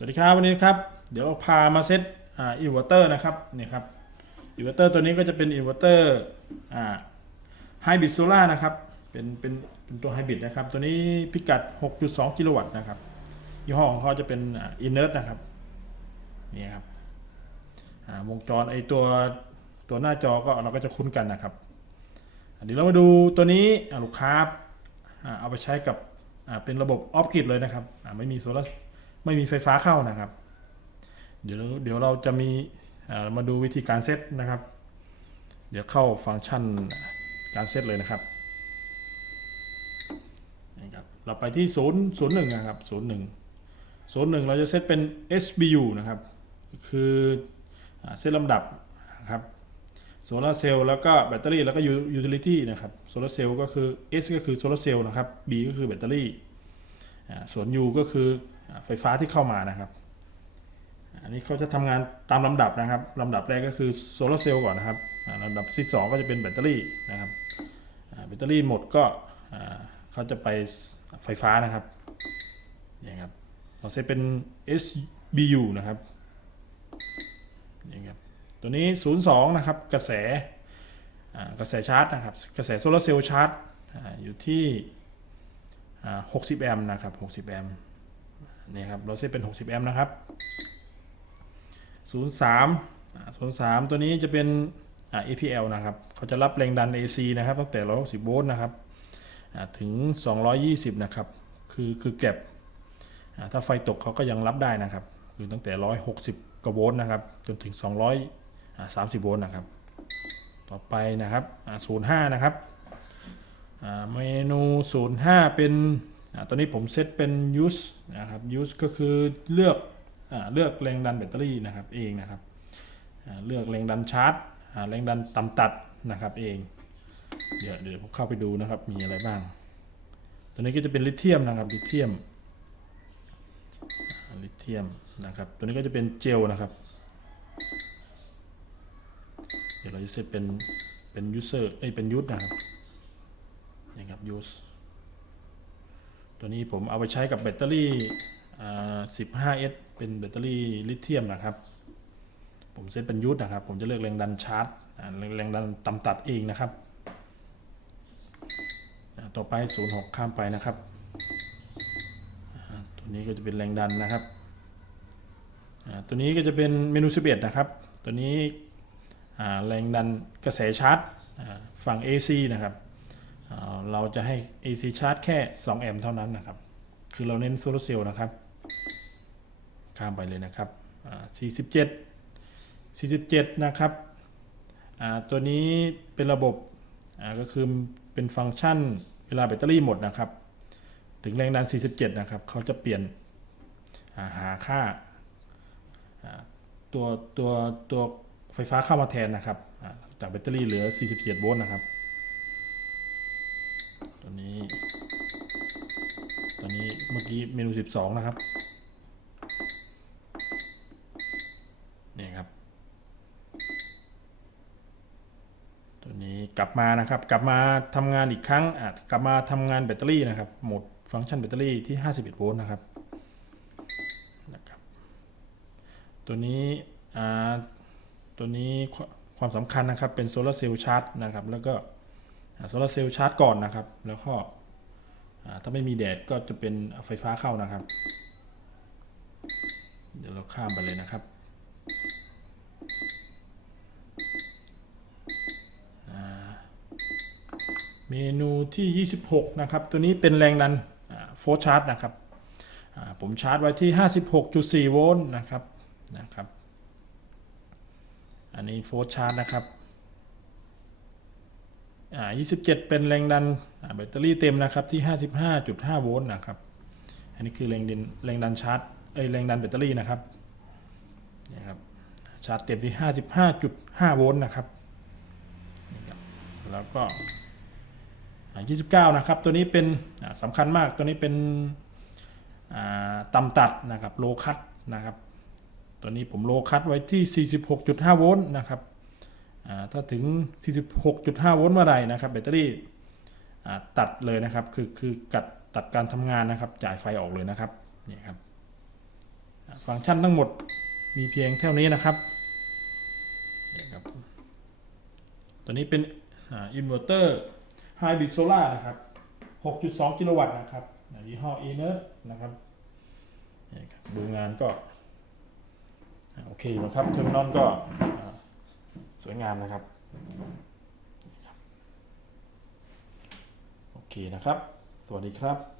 สวัสดีครับวันนี้ครับเดี๋ยวเราพามาเซตอ่าอินเวอร์เตอร์นะครับนี่ครับอินเวอร์เตอร์ตัวนี้ก็จะเป็นอินเวอร์เตอร์อ่าไฮบริดโซล่านะครับเป็นเป็นเป็นตัวไฮบริดนะครับ ตัวนี้พิกัด 6.2 กิโลวัตต์นะครับยี่ห้อของเขาจะเป็นอินเนอร์นะครับนี่ครับอ่าวงจรไอตัวตัวหน้าจอก็เราก็จะคุ้นกันนะครับอะเดี๋ยวเรามาดูตัวนี้อะลูกค้าอ่าเอาไปใช้กับอ่าเป็นระบบออฟกิดเลยนะครับอ่าไม่มีโซลาร์ ไม่มีไฟฟ้าเข้านะครับ เดี๋ยวเดี๋ยวเราจะมีามาดูวิธีการเซตนะครับ เดี๋ยวเข้าฟังก์ชันการเซตเลยนะครับนี่ครับ เราไปที่0 0 1นะครับ0 1 0 1 เราจะเซตเป็น SBU นะครับ คือเซตลำดับครับโซลาเซลล์แล้วก็แบตเตอรี่แล้วก็ยูทิลิตี้นะครับโซลาเซลล์ก็คือ S ก็คือโซลาเซลล์นะครับ B ก็คือแบตเตอรี่ส่วน U ก็คือ ไฟฟ้าที่เข้ามานะครับ อันนี้เขาจะทำงานตามลำดับนะครับลำดับแรกก็คือโซลาร์เซลล์ก่อนนะครับลำดับที่2ก็จะเป็นแบตเตอรี่นะครับแบตเตอรี่หมดก็เขาจะไปไฟฟ้านะครับนี่ครับเราเซตเป็น SBU นะครับนี่ครับตัวนี้ 02 นะครับ กระแสกระแสชาร์จนะครับ กระแสโซลาร์เซลล์ชาร์จออยู่ที่ 60 แอมป์นะครับ 60 แอมป์ นี่ครับเราเซตเป็น 60 แอมป์นะครับ 03 03 ตัวนี้จะเป็น APL นะครับ เขาจะรับแรงดัน AC นะครับ ตั้งแต่ 160 โวลต์นะครับถึง 220 นะครับ คือคือเก็บถ้าไฟตกเขาก็ยังรับได้นะครับ คือตั้งแต่ 160กว่าโวลต์นะครับ จนถึง 230 โวลต์นะครับ ต่อไปนะครับ 05 นะครับเมนู 05 เป็น ตอนนี้ผมเซตเป็น use นะครับ use ก็คือเลือกอเลือกแรงดันแบตเตอรี่นะครับเองนะครับเลือกแรงดันชาร์จแรงดันต่ำตัดนะครับเอง เดี๋ยวเดี๋ยวผมเข้าไปดูนะครับมีอะไรบ้าง ตัวนี้ก็จะเป็นลิเธียมนะครับลิเธียมลิเธียมนะครับ ตัวนี้ก็จะเป็นเจลนะครับ เดี๋ยวเราจะเซตเป็นเป็น user เอ้ยเป็น use นะครับนี่ครับ use ตัวนี้ผมเอาไปใช้กับแบตเตอรี่ 15S เป็นแบตเตอรี่ลิเธียมนะครับ ผมเซตเป็นยุทธนะครับ ผมจะเลือกแรงดันชาร์จแรงดันต่ำตัดเองนะครับ ต่อไป 06 ข้ามไปนะครับ ตัวนี้ก็จะเป็นแรงดันนะครับ ตัวนี้ก็จะเป็นเมนู 11 นะครับ ตัวนี้แรงดันกระแสชาร์จฝั่ง AC นะครับ เราจะให้ AC charge แค่ 2 แอมป์เท่านั้นนะครับ คือเราเน้นโซลาร์เซลล์นะครับ ข้ามไปเลยนะครับอ่า47 47 นะครับอ่าตัวนี้เป็นระบบอ่าก็คือเป็นฟังก์ชันเวลาแบตเตอรี่หมดนะครับ ถึงแรงดัน 47 นะครับ เขาจะเปลี่ยนอ่าหาค่าอ่าตัวตัวตัวไฟฟ้าเข้ามาแทนนะครับ จากแบตเตอรี่เหลือ 47 โวลต์นะครับ ตัวนี้ ตัวนี้ เมื่เมนู 12 นะครับ นี่ครับ ตัวนี้กลับมานะครับ กลับมาทำงานอีกครั้งอะกลับมาทำงานแบตเตอรี่นะครับ โหมดฟังก์ชันแบตเตอรี่ที่ 51 โวลต์นะครับนะครับ ตัวนี้อ่าตัวนี้ความสำคัญนะครับเป็นโซลาร์เซลล์ชาร์จนะครับ แล้วก็โซลาร์เซลล์ชาร์จก่อนนะครับ แล้วก็ ถ้าไม่มีแดดก็จะเป็นไฟฟ้าเข้านะครับ เดี๋ยวเราข้ามไปเลยนะครับเมนูที่ 26 นะครับ ตัวนี้เป็นแรงดันโฟชาร์จนะครับ ผมชาร์จไว้ที่ 56.4 โวลต์นะครับนะครับ อันนี้โฟชาร์จนะครับ อ่า27 เป็นแรงดันแบตเตอรี่เต็มนะครับที่ 55.5 โวลต์นะครับ อันนี้คือแรงดันแรงดันชาร์จเอ้ยแรงดันแบตเตอรี่นะครับนี่ครับ ชาร์จเต็มที่ 55.5 โวลต์นะครับ แล้วก็อ่า29 นะครับ ตัวนี้เป็นสำคัญมาก ตัวนี้เป็นต่ำตัดนะครับ โลคัตนะครับ ตัวนี้ผมโลคัตไว้ที่ 46.5 โวลต์นะครับ ถ้าถึง 46.5 โวลต์เมื่อไรนะครับแบตเตอรี่ตัดเลยนะครับ คือคือกัดตัดการทำงานนะครับ จ่ายไฟออกเลยนะครับนี่ครับฟังก์ชันทั้งหมดมีเพียงเท่านี้นะครับนี่ครับ ตัวนี้เป็นอินเวอร์เตอร์ไฮบริดโซล่านะครับ 6.2 กิโลวัตต์นะครับยี่ห้อเอเนอร์นะครับนี่ครับดูงานก็ โอเคนะครับเทอร์มินอลก็อ วยงามนะครับ โอเคนะครับ สวัสดีครับ